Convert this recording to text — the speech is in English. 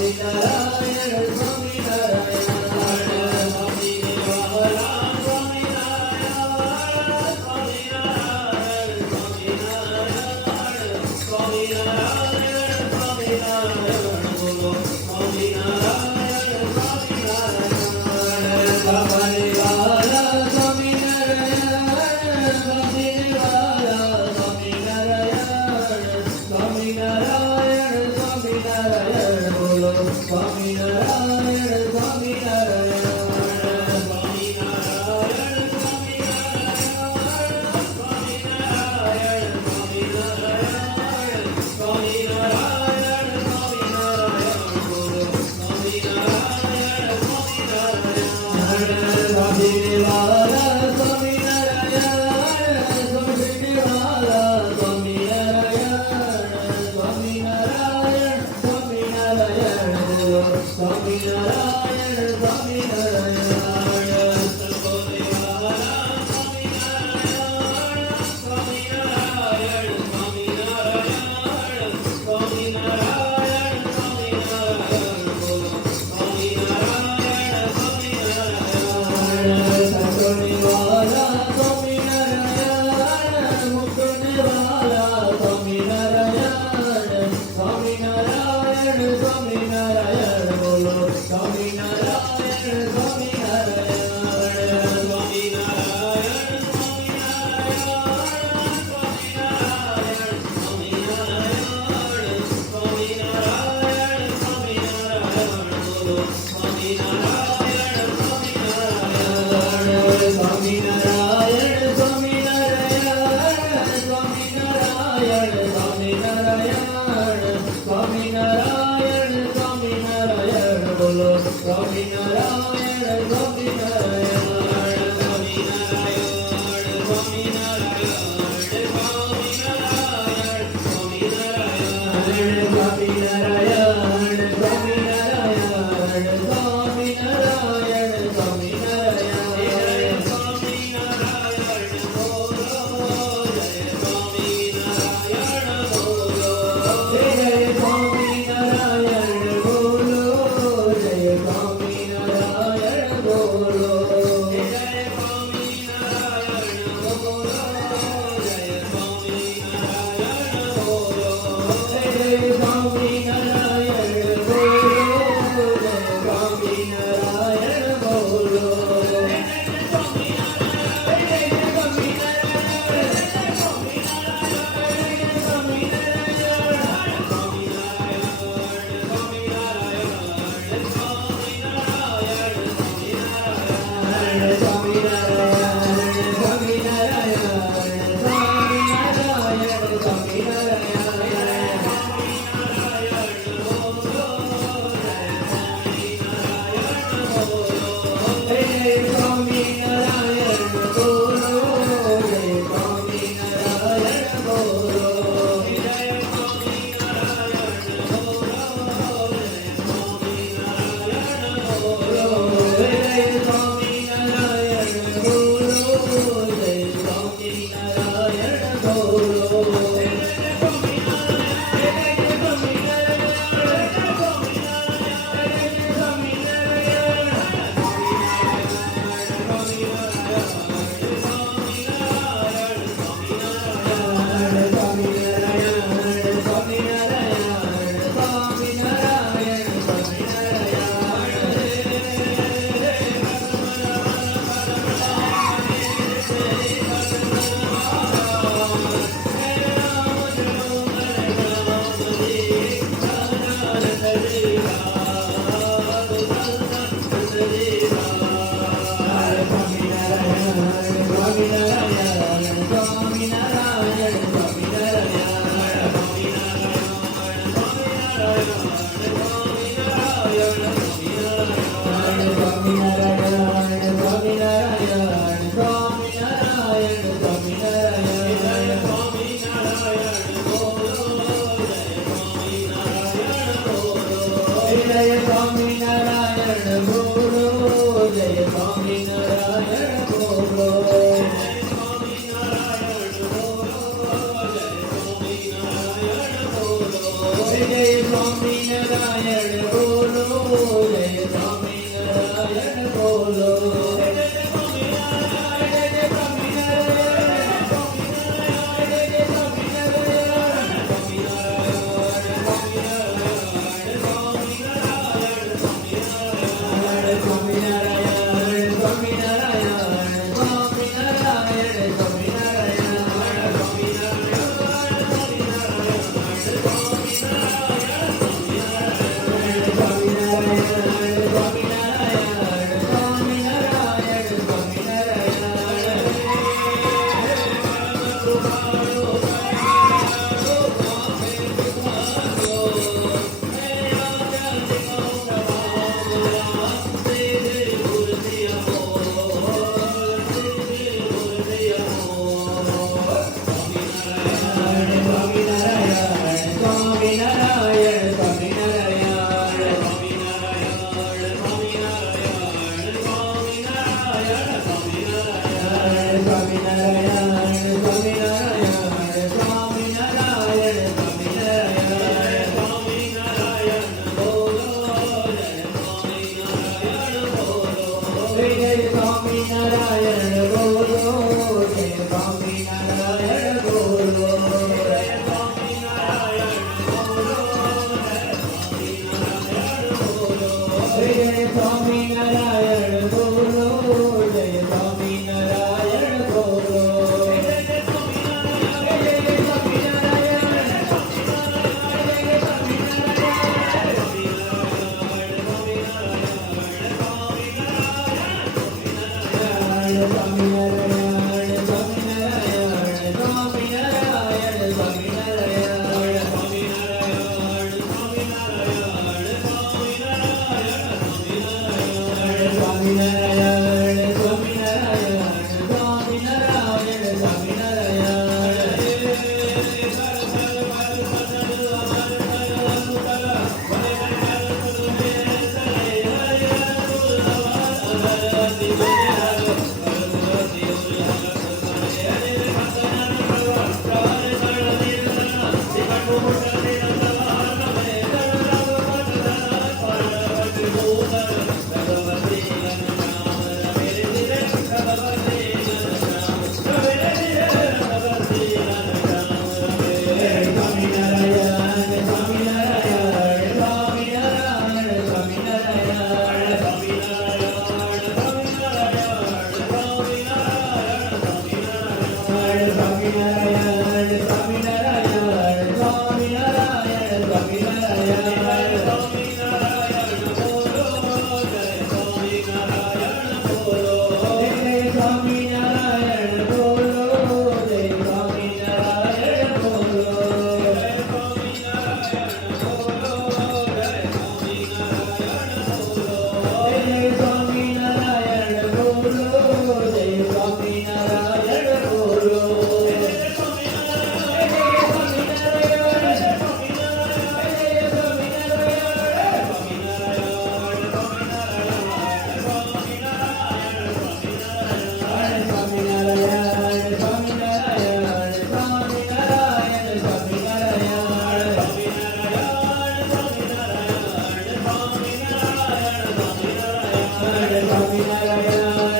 Hare Krishna ignorância. Jai Swami Narayan Yeah.